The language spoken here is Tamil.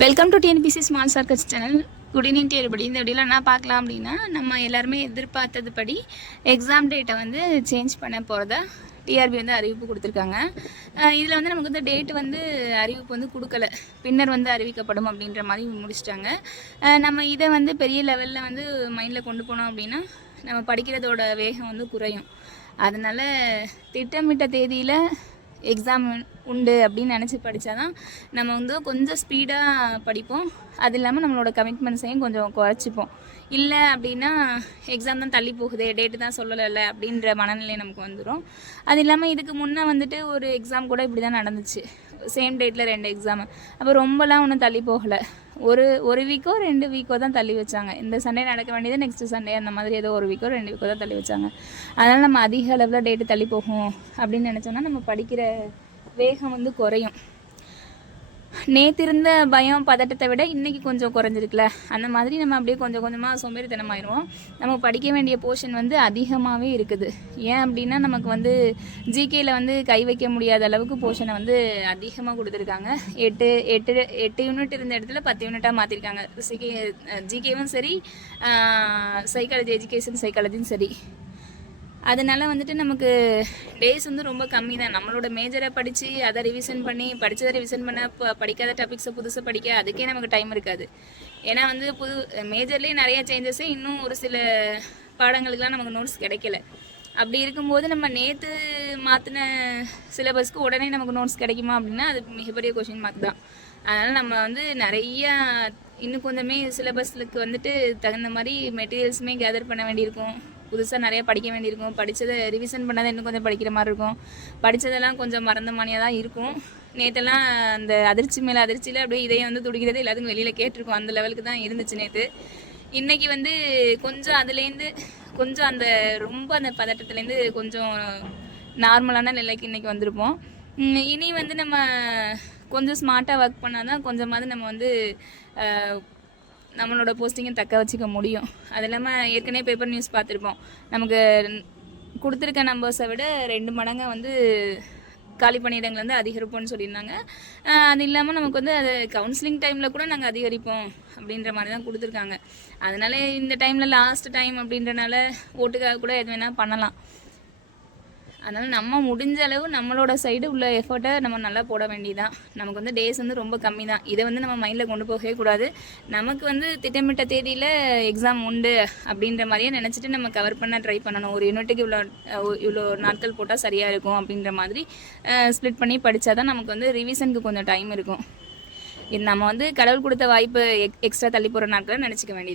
Welcome to TNPSC small circus channel. Good evening to everybody. இந்த வீடியோவில் என்ன பார்க்கலாம் அப்படின்னா, நம்ம எல்லாருமே எதிர்பார்த்தது படி எக்ஸாம் டேட்டை வந்து சேஞ்ச் பண்ண போகிறதா டிஆர்பி வந்து அறிவிப்பு கொடுத்துருக்காங்க. இதில் வந்து நமக்கு வந்து டேட் வந்து அறிவிப்பு வந்து கொடுக்கல, பின்னர் வந்து அறிவிக்கப்படும் அப்படின்ற மாதிரி முடிச்சிட்டாங்க. நம்ம இதை வந்து பெரிய லெவலில் வந்து மைண்டில் கொண்டு போனோம் அப்படின்னா நம்ம படிக்கிறதோட வேகம் வந்து குறையும். அதனால் திட்டமிட்ட தேதியில் எக்ஸாம் உண்டு அப்படின்னு நினச்சி படித்தா தான் நம்ம வந்து கொஞ்சம் ஸ்பீடாக படிப்போம். அது இல்லாமல் நம்மளோட கமிட்மெண்ட்ஸையும் கொஞ்சம் குறைச்சிப்போம். இல்லை அப்படின்னா எக்ஸாம் தான் தள்ளி போகுது, டேட்டு தான் சொல்லலை அப்படின்ற மனநிலை நமக்கு வந்துடும். அது இல்லாமல் இதுக்கு முன்னே வந்துட்டு ஒரு எக்ஸாம் கூட இப்படி தான் நடந்துச்சு, சேம் டேட்டில் 2 எக்ஸாமு. அப்போ ரொம்பலாம் ஒன்றும் தள்ளி போகலை, ஒரு வீக்கோ 2 வீக்கோ தான் தள்ளி வச்சாங்க. இந்த சண்டே நடக்க வேண்டியது நெக்ஸ்ட்டு சண்டே, அந்த மாதிரி ஏதோ 1 வீக்கோ 2 வீக்கோ தான் தள்ளி வச்சாங்க. அதனால் நம்ம அதிக அளவில் டேட்டு தள்ளி போகும் அப்படின்னு நினச்சோன்னா நம்ம படிக்கிற வேகம் வந்து குறையும். நேற்று இருந்த பயம் பதட்டத்தை விட இன்றைக்கி கொஞ்சம் குறைஞ்சிருக்குல்ல, அந்த மாதிரி நம்ம அப்படியே கொஞ்சம் கொஞ்சமாக சோம்பேறித்தனமாயிடுவோம். நம்ம படிக்க வேண்டிய போர்ஷன் வந்து அதிகமாகவே இருக்குது. ஏன் அப்படின்னா நமக்கு வந்து ஜிகேயில் வந்து கை வைக்க முடியாத அளவுக்கு போர்ஷனை வந்து அதிகமாக கொடுத்துருக்காங்க. 8 யூனிட் இருந்த இடத்துல 10 யூனிட்டாக மாற்றிருக்காங்க. ஜிகேவும் சரி, சைக்காலஜி, எஜுகேஷன் சைக்காலஜியும் சரி. அதனால் வந்துட்டு நமக்கு டேஸ் வந்து ரொம்ப கம்மி தான். நம்மளோட மேஜரை படித்து அதை ரிவிஷன் பண்ணி, படித்ததை ரிவிஷன் பண்ண, படிக்காத டாபிக்ஸை புதுசாக படிக்க அதுக்கே நமக்கு டைம் இருக்காது. ஏன்னா வந்து மேஜர்லேயே நிறைய சேஞ்சஸே இன்னும் ஒரு சில பாடங்களுக்கெலாம் நமக்கு நோட்ஸ் கிடைக்கல. அப்படி இருக்கும்போது நம்ம நேற்று மாற்றின சிலபஸ்க்கு உடனே நமக்கு நோட்ஸ் கிடைக்குமா அப்படின்னா அது மிகப்பெரிய கொஷின் மார்க் தான். அதனால் நம்ம வந்து நிறையா இன்னும் கொஞ்சமே சிலபஸ்லுக்கு வந்துட்டு தகுந்த மாதிரி மெட்டீரியல்ஸுமே கேதர் பண்ண வேண்டியிருக்கும். புதுசாக நிறைய படிக்க வேண்டியிருக்கும். படித்ததை ரிவிஷன் பண்ணாதான் இன்னும் கொஞ்சம் படிக்கிற மாதிரி இருக்கும். படித்ததெல்லாம் கொஞ்சம் மறந்த மாதிரியாக தான் இருக்கும். நேற்றெல்லாம் அந்த அதிர்ச்சி மேலே அதிர்ச்சியில் அப்படியே இதையே வந்து துடிக்கிறது எல்லாத்துக்கும் வெளியில் கேட்டிருக்கோம். அந்த லெவலுக்கு தான் இருந்துச்சு நேற்று. இன்றைக்கி வந்து கொஞ்சம் அதுலேருந்து கொஞ்சம் அந்த ரொம்ப அந்த பதட்டத்துலேருந்து கொஞ்சம் நார்மலான நிலைக்கு இன்றைக்கி வந்திருப்போம். இனி வந்து நம்ம கொஞ்சம் ஸ்மார்ட்டாக ஒர்க் பண்ணால் தான் கொஞ்சமாவது நம்ம வந்து நம்மளோட போஸ்டிங்கை தக்க வச்சுக்க முடியும். அது இல்லாமல் ஏற்கனவே பேப்பர் நியூஸ் பார்த்துருப்போம், நமக்கு கொடுத்துருக்க நம்பர்ஸை விட 2 மடங்காக வந்து காலி பணியிடங்கள் வந்து அதிகரிப்போம்னு சொல்லியிருந்தாங்க. அது இல்லாமல் நமக்கு வந்து அது கவுன்சிலிங் டைமில் கூட நாங்கள் அதிகரிப்போம் அப்படின்ற மாதிரி தான் கொடுத்துருக்காங்க. அதனால் இந்த டைமில் லாஸ்ட் டைம் அப்படின்றனால ஓட்டுக்காக கூட எது வேணால் பண்ணலாம். அதனால் நம்ம முடிஞ்ச அளவு நம்மளோட சைடு உள்ள எஃபர்ட்டை நம்ம நல்லா போட வேண்டியதான். நமக்கு வந்து டேஸ் வந்து ரொம்ப கம்மி தான். இதை வந்து நம்ம மைண்டில் கொண்டு போகவே கூடாது. நமக்கு வந்து திட்டமிட்ட தேதியில் எக்ஸாம் உண்டு அப்படின்ற மாதிரியே நினச்சிட்டு நம்ம கவர் பண்ண ட்ரை பண்ணணும். ஒரு யூனிட்டுக்கு இவ்வளோ நாட்கள் போட்டால் சரியாக இருக்கும் அப்படின்ற மாதிரி ஸ்ப்ளிட் பண்ணி படித்தா தான் நமக்கு வந்து ரிவிஷனுக்கு கொஞ்சம் டைம் இருக்கும். இது நம்ம வந்து கடவுள் கொடுத்த வாய்ப்பு எக்ஸ்ட்ரா தள்ளி போகிற நாட்களை நினச்சிக்க வேண்டியது.